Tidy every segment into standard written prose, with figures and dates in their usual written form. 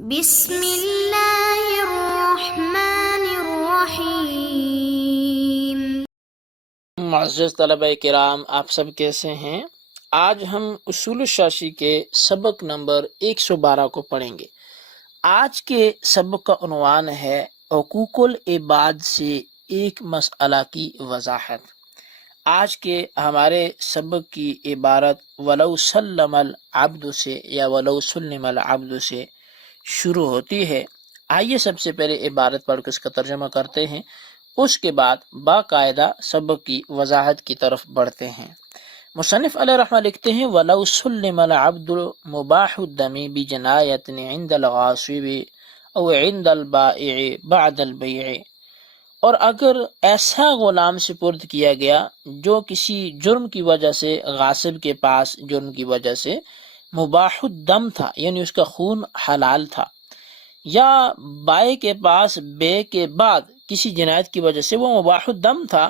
بسم اللہ الرحمن الرحیم۔ معزز طلبہ کرام، آپ سب کیسے ہیں؟ آج ہم اصول الشاشی کے سبق نمبر 112 کو پڑھیں گے۔ آج کے سبق کا عنوان ہے حقوق العباد سے ایک مسئلہ کی وضاحت۔ آج کے ہمارے سبق کی عبارت ولو سلم العبد سے یا ولو سلم العبد سے شروع ہوتی ہے۔ آئیے سب سے پہلے عبارت پڑھ کے اس کا ترجمہ کرتے ہیں، اس کے بعد باقاعدہ سبق کی وضاحت کی طرف بڑھتے ہیں۔ مصنف علیہ رحمہ لکھتے ہیں وَلَوْ سُلِّمَ الْعَبْدُ مُبَاحُ الدَّمِ بِجِنَایَةٍ عِنْدَ الْغَاصِبِ أَوْ عِنْدَ الْبَائِعِ بَعْدَ الْبَيْعِ، اور اگر ایسا غلام سپرد کیا گیا جو کسی جرم کی وجہ سے غاصب کے پاس جرم کی وجہ سے مباح الدم تھا، یعنی اس کا خون حلال تھا، یا بائع کے پاس بے کے بعد کسی جنایت کی وجہ سے وہ مباح الدم تھا،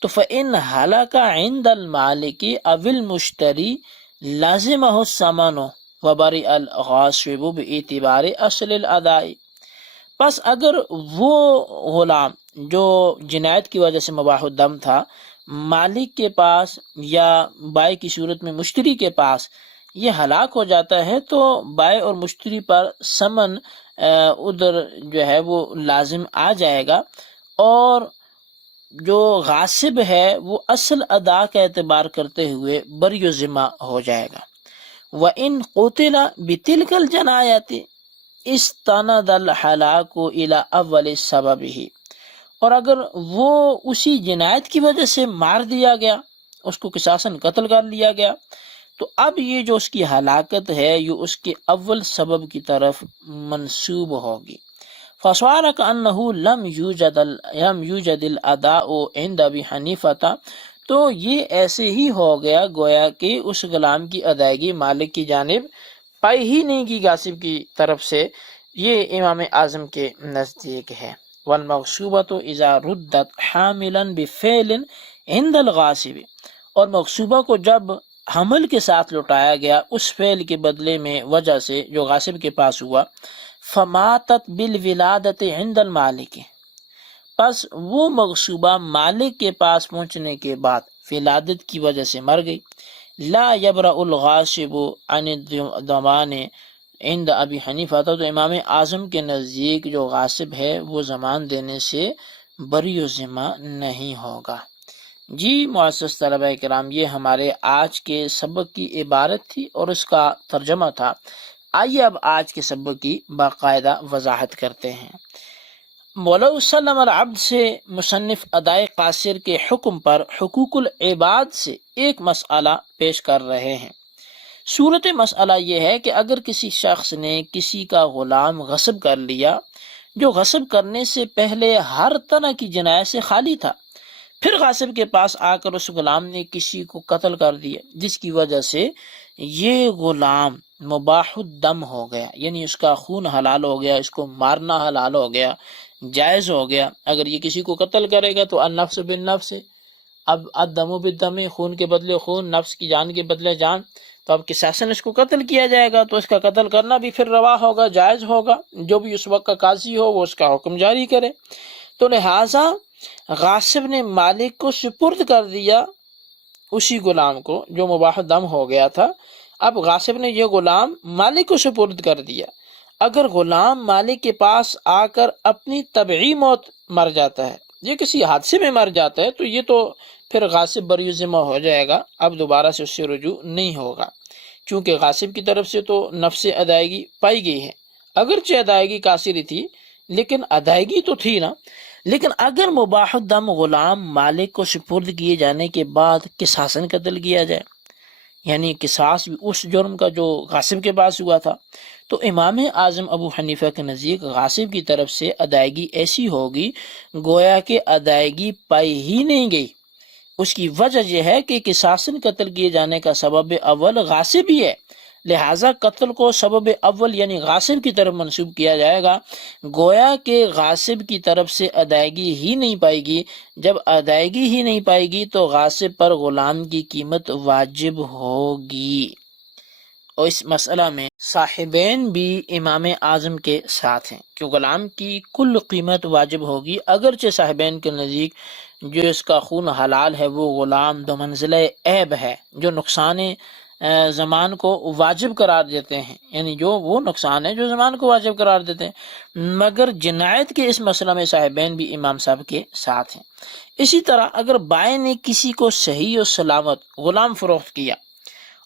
تو فَإِنْ هَلَكَ عِنْدَ الْمَالِكِ أَوِ الْمُشْتَرِي لَازِمَهُ الثَّمَنُ وَبَرِئَ الْغَاصِبُ بِاعْتِبَارِ أَصْلِ الْأَدَاءِ۔ پس اگر وہ غلام جو جنایت کی وجہ سے مباح الدم تھا مالک کے پاس یا بائع کی صورت میں مشتری کے پاس یہ ہلاک ہو جاتا ہے، تو بائع اور مشتری پر ثمن ادھر جو ہے وہ لازم آ جائے گا، اور جو غاصب ہے وہ اصل ادا کا اعتبار کرتے ہوئے بری و ذمہ ہو جائے گا۔ وَإِنْ قُتِلَ بِتِلْكَ الْجَنَایَةِ استند الحلاک الى اول سببہ، اور اگر وہ اسی جنایت کی وجہ سے مار دیا گیا، اس کو قصاصاً قتل کر لیا گیا، تو اب یہ جو اس کی ہلاکت ہے یہ اس کے اول سبب کی طرف منسوب ہوگی۔ فَصَارَ كَأَنَّهُ لَمْ يُوجَدِ الْأَدَاءُ عِنْدَ أَبِي حَنِیفَةَ، تو یہ ایسے ہی ہو گیا گویا کہ اس غلام کی ادائیگی مالک کی جانب پائی ہی نہیں کی غاصب کی طرف سے، یہ امام اعظم کے نزدیک ہے۔ وَالْمَغْصُوبَةُ إِذَا رُدَّتْ حَامِلًا بِفِعْلٍ عِنْدَ الْغَاصِبِ، اور مغصوبہ کو جب حمل کے ساتھ لوٹایا گیا اس فعل کے بدلے میں وجہ سے جو غاصب کے پاس ہوا، فَمَاتَتْ بِالْوِلَادَةِ عِنْدَ الْمَالِكِ، پس وہ مغصوبہ مالک کے پاس پہنچنے کے بعد ولادت کی وجہ سے مر گئی۔ لا یبرأ الغاصب عن الضمان عند ابی حنیفہ، تو امام اعظم کے نزدیک جو غاصب ہے وہ ضمان دینے سے بری و ذمہ نہیں ہوگا۔ جی معزز طلبہ کرام، یہ ہمارے آج کے سبق کی عبارت تھی اور اس کا ترجمہ تھا۔ آئیے اب آج کے سبق کی باقاعدہ وضاحت کرتے ہیں۔ وَلَوْ سَلَّمَ الْعَبْدُ سے مصنف ادائے قاصر کے حکم پر حقوق العباد سے ایک مسئلہ پیش کر رہے ہیں۔ صورت مسئلہ یہ ہے کہ اگر کسی شخص نے کسی کا غلام غصب کر لیا جو غصب کرنے سے پہلے ہر طرح کی جنایت سے خالی تھا، پھر غاصب کے پاس آ کر اس غلام نے کسی کو قتل کر دیا جس کی وجہ سے یہ غلام مباح الدم ہو گیا، یعنی اس کا خون حلال ہو گیا، اس کو مارنا حلال ہو گیا، جائز ہو گیا۔ اگر یہ کسی کو قتل کرے گا تو النفس بالنفس، اب الدم بالدم، خون کے بدلے خون، نفس کی جان کے بدلے جان، تو اب قصاصاً اس کو قتل کیا جائے گا، تو اس کا قتل کرنا بھی پھر روا ہوگا، جائز ہوگا، جو بھی اس وقت کا قاضی ہو وہ اس کا حکم جاری کرے۔ تو لہٰذا غاصب نے مالک کو سپرد کر دیا اسی غلام کو جو مباح الدم ہو گیا تھا، اب غاصب نے یہ غلام مالک کو سپرد کر دیا۔ اگر غلام مالک کے پاس آ کر اپنی طبعی موت مر جاتا ہے، یہ کسی حادثے میں مر جاتا ہے، تو یہ تو پھر غاصب بری ذمہ ہو جائے گا، اب دوبارہ سے اس سے رجوع نہیں ہوگا، چونکہ غاصب کی طرف سے تو نفس ادائیگی پائی گئی ہے، اگرچہ ادائیگی قاصری تھی لیکن ادائیگی تو تھی نا۔ لیکن اگر مباح الدم غلام مالک کو سپرد کیے جانے کے بعد قصاصاً قتل کیا جائے، یعنی قصاص بھی اس جرم کا جو غاصب کے پاس ہوا تھا، تو امام اعظم ابو حنیفہ کے نزدیک غاصب کی طرف سے ادائیگی ایسی ہوگی گویا کہ ادائیگی پائی ہی نہیں گئی۔ اس کی وجہ یہ ہے کہ قصاصاً قتل کیے جانے کا سبب اول غاصب ہی ہے، لہٰذا قتل کو سبب اول یعنی غاصب کی طرف منسوب کیا جائے گا، گویا کہ غاصب کی طرف سے ادائیگی ہی نہیں پائے گی۔ جب ادائیگی ہی نہیں پائے گی تو غاصب پر غلام کی قیمت واجب ہوگی۔ اور اس مسئلہ میں صاحبین بھی امام اعظم کے ساتھ ہیں کہ غلام کی کل قیمت واجب ہوگی، اگرچہ صاحبین کے نزدیک جو اس کا خون حلال ہے وہ غلام دو منزلہ عیب ہے، جو نقصان زمان کو واجب قرار دیتے ہیں، یعنی جو وہ نقصان ہے جو زمان کو واجب قرار دیتے ہیں، مگر جنایت کے اس مسئلہ میں صاحبین بھی امام صاحب کے ساتھ ہیں۔ اسی طرح اگر بائیں نے کسی کو صحیح و سلامت غلام فروخت کیا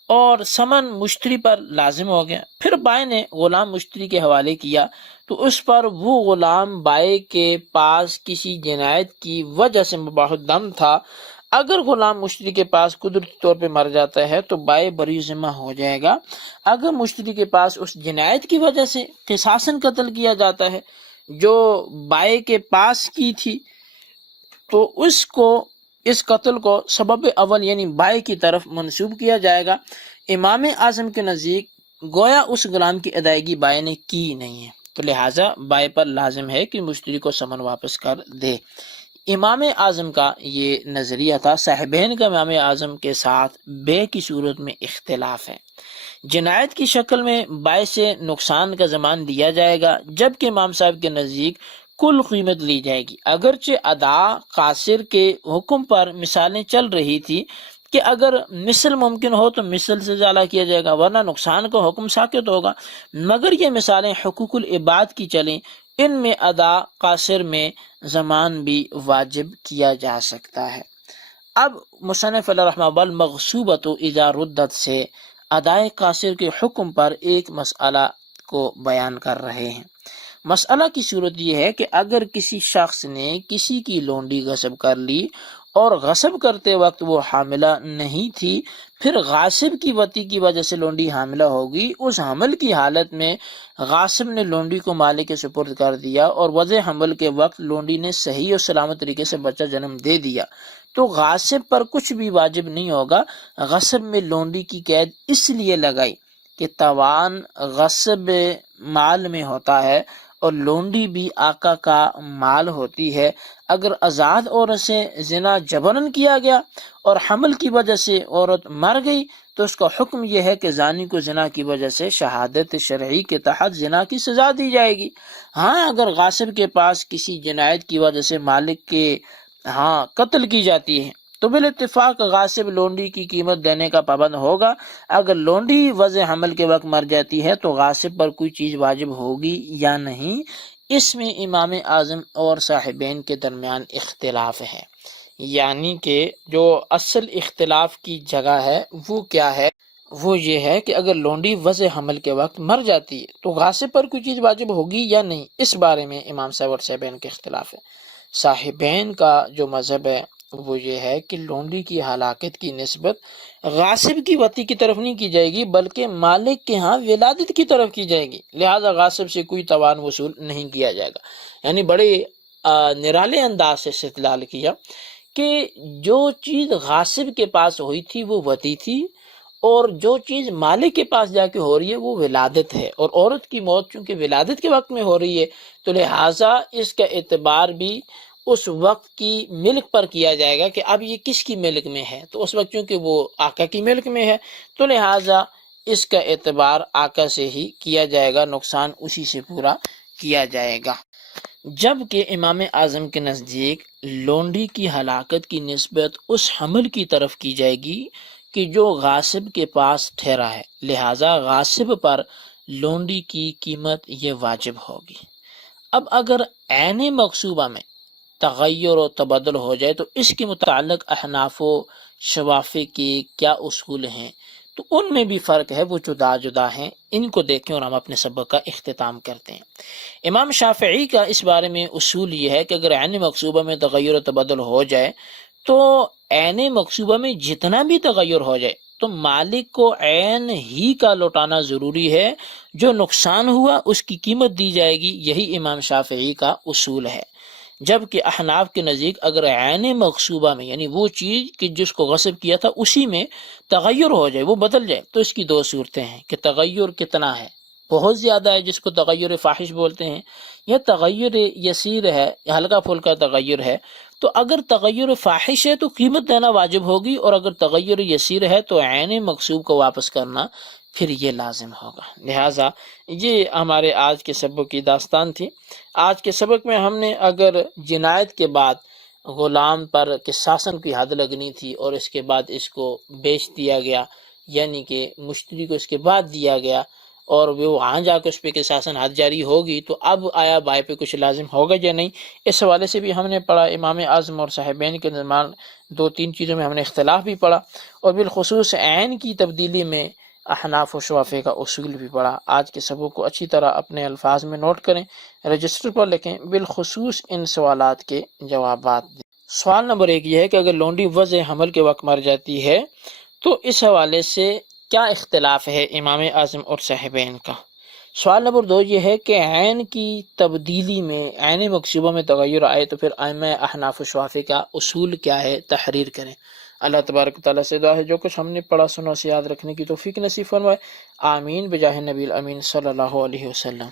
اور ثمن مشتری پر لازم ہو گیا، پھر بائیں نے غلام مشتری کے حوالے کیا تو اس پر وہ غلام بائیں کے پاس کسی جنایت کی وجہ سے مباح الدم تھا، اگر غلام مشتری کے پاس قدرتی طور پہ مر جاتا ہے تو بائیں بری ذمہ ہو جائے گا۔ اگر مشتری کے پاس اس جنایت کی وجہ سے قصاصاً قتل کیا جاتا ہے جو بائیں کے پاس کی تھی تو اس قتل کو سبب اول یعنی بائیں کی طرف منسوب کیا جائے گا۔ امام اعظم کے نزدیک گویا اس غلام کی ادائیگی بائیں نے کی نہیں ہے، تو لہٰذا بائیں پر لازم ہے کہ مشتری کو ثمن واپس کر دے۔ امام اعظم کا یہ نظریہ تھا۔ صاحبین کا امام اعظم کے ساتھ بے کی صورت میں اختلاف ہے۔ جنایت کی شکل میں بائیں سے نقصان کا ضمان دیا جائے گا، جبکہ امام صاحب کے نزدیک کل قیمت لی جائے گی، اگرچہ ادا قاصر کے حکم پر مثالیں چل رہی تھی کہ اگر مثل ممکن ہو تو مثل سے زیادہ کیا جائے گا ورنہ نقصان کا حکم ساقط ہوگا، مگر یہ مثالیں حقوق العباد کی چلیں، ان میں ادا قاصر میں ضمان بھی واجب کیا جا سکتا ہے۔ اب مصنف علیہ رحمہ والمغصوبۃ اذا ردت سے ادائے قاصر کے حکم پر ایک مسئلہ کو بیان کر رہے ہیں۔ مسئلہ کی صورت یہ ہے کہ اگر کسی شخص نے کسی کی لونڈی غصب کر لی اور غصب کرتے وقت وہ حاملہ نہیں تھی، پھر غاصب کی وطی کی وجہ سے لونڈی حاملہ ہوگی، اس حمل کی حالت میں غاصب نے لونڈی کو مالک کے سپرد کر دیا اور وضع حمل کے وقت لونڈی نے صحیح اور سلامت طریقے سے بچہ جنم دے دیا، تو غاصب پر کچھ بھی واجب نہیں ہوگا۔ غصب میں لونڈی کی قید اس لیے لگائی کہ توان غصب مال میں ہوتا ہے اور لونڈی بھی آقا کا مال ہوتی ہے۔ اگر آزاد عورت سے زنا جبرن کیا گیا اور حمل کی وجہ سے عورت مر گئی تو اس کا حکم یہ ہے کہ زانی کو زنا کی وجہ سے شہادت شرعی کے تحت زنا کی سزا دی جائے گی۔ ہاں اگر غاصب کے پاس کسی جنایت کی وجہ سے مالک کے قتل کی جاتی ہے تو بالاتفاق غاصب لونڈی کی قیمت دینے کا پابند ہوگا۔ اگر لونڈی وضع حمل کے وقت مر جاتی ہے تو غاصب پر کوئی چیز واجب ہوگی یا نہیں، اس میں امام اعظم اور صاحبین کے درمیان اختلاف ہے۔ یعنی کہ جو اصل اختلاف کی جگہ ہے وہ کیا ہے؟ وہ یہ ہے کہ اگر لونڈی وضع حمل کے وقت مر جاتی ہے تو غاصب پر کوئی چیز واجب ہوگی یا نہیں، اس بارے میں امام صاحب اور صاحبین کے اختلاف ہے۔ صاحبین کا جو مذہب ہے وہ یہ ہے کہ لونڈی کی ہلاکت کی نسبت غاصب کی وطی کی طرف نہیں کی جائے گی بلکہ مالک کے ہاں ولادت کی طرف کی جائے گی، لہذا غاصب سے کوئی توان وصول نہیں کیا جائے گا۔ یعنی بڑے نرالے انداز سے استدلال کیا کہ جو چیز غاصب کے پاس ہوئی تھی وہ وطی تھی اور جو چیز مالک کے پاس جا کے ہو رہی ہے وہ ولادت ہے، اور عورت کی موت چونکہ ولادت کے وقت میں ہو رہی ہے تو لہٰذا اس کا اعتبار بھی اس وقت کی ملک پر کیا جائے گا کہ اب یہ کس کی ملک میں ہے، تو اس وقت چونکہ وہ آقا کی ملک میں ہے تو لہٰذا اس کا اعتبار آقا سے ہی کیا جائے گا، نقصان اسی سے پورا کیا جائے گا۔ جبکہ امام اعظم کے نزدیک لونڈی کی ہلاکت کی نسبت اس حمل کی طرف کی جائے گی کہ جو غاصب کے پاس ٹھہرا ہے، لہٰذا غاصب پر لونڈی کی قیمت یہ واجب ہوگی۔ اب اگر عین مغصوبہ میں تغیر و تبدل ہو جائے تو اس کے متعلق احناف و شوافی کے کیا اصول ہیں، تو ان میں بھی فرق ہے، وہ جدا جدا ہیں، ان کو دیکھیں اور ہم اپنے سبق کا اختتام کرتے ہیں۔ امام شافعی کا اس بارے میں اصول یہ ہے کہ اگر عین مقصوبہ میں تغیر و تبدل ہو جائے تو عین مقصوبہ میں جتنا بھی تغیر ہو جائے تو مالک کو عین ہی کا لوٹانا ضروری ہے، جو نقصان ہوا اس کی قیمت دی جائے گی، یہی امام شافعی کا اصول ہے۔ جبکہ احناف کے نزدیک اگر عین مغصوبہ میں یعنی وہ چیز کہ جس کو غصب کیا تھا اسی میں تغیر ہو جائے، وہ بدل جائے، تو اس کی دو صورتیں ہیں کہ تغیر کتنا ہے، بہت زیادہ ہے جس کو تغیر فاحش بولتے ہیں، یا تغیر یسیر ہے، ہلکا پھلکا تغیر ہے۔ تو اگر تغیر فاحش ہے تو قیمت دینا واجب ہوگی، اور اگر تغیر یسیر ہے تو عین مغصوب کو واپس کرنا پھر یہ لازم ہوگا۔ لہٰذا یہ ہمارے آج کے سبق کی داستان تھی۔ آج کے سبق میں ہم نے اگر جنایت کے بعد غلام پر قصاصاً کی حد لگنی تھی اور اس کے بعد اس کو بیچ دیا گیا، یعنی کہ مشتری کو اس کے بعد دیا گیا اور وہ وہاں جا کے اس پہ قصاصاً حد جاری ہوگی، تو اب آیا بھائی پہ کچھ لازم ہوگا یا نہیں، اس حوالے سے بھی ہم نے پڑھا۔ امام اعظم اور صاحبین کے درمیان دو تین چیزوں میں ہم نے اختلاف بھی پڑھا، اور بالخصوص عین کی تبدیلی میں احناف و شوافی کا اصول بھی پڑھا۔ آج کے سبق کو اچھی طرح اپنے الفاظ میں نوٹ کریں، رجسٹر پر لکھیں، بالخصوص ان سوالات کے جوابات دیں۔ سوال نمبر 1 یہ ہے کہ اگر لونڈی وضع حمل کے وقت مر جاتی ہے تو اس حوالے سے کیا اختلاف ہے امام اعظم اور صاحبین کا۔ سوال نمبر 2 یہ ہے کہ عین کی تبدیلی میں، عین مکسوبہ میں تغیر آئے تو پھر ائمہ احناف و شوافی کا اصول کیا ہے، تحریر کریں۔ اللہ تبارک و تعالیٰ سے دعا ہے جو کچھ ہم نے پڑھا سنا اسے یاد رکھنے کی توفیق نصیب فرمائے، آمین بجاہ نبی الامین صلی اللہ علیہ وسلم۔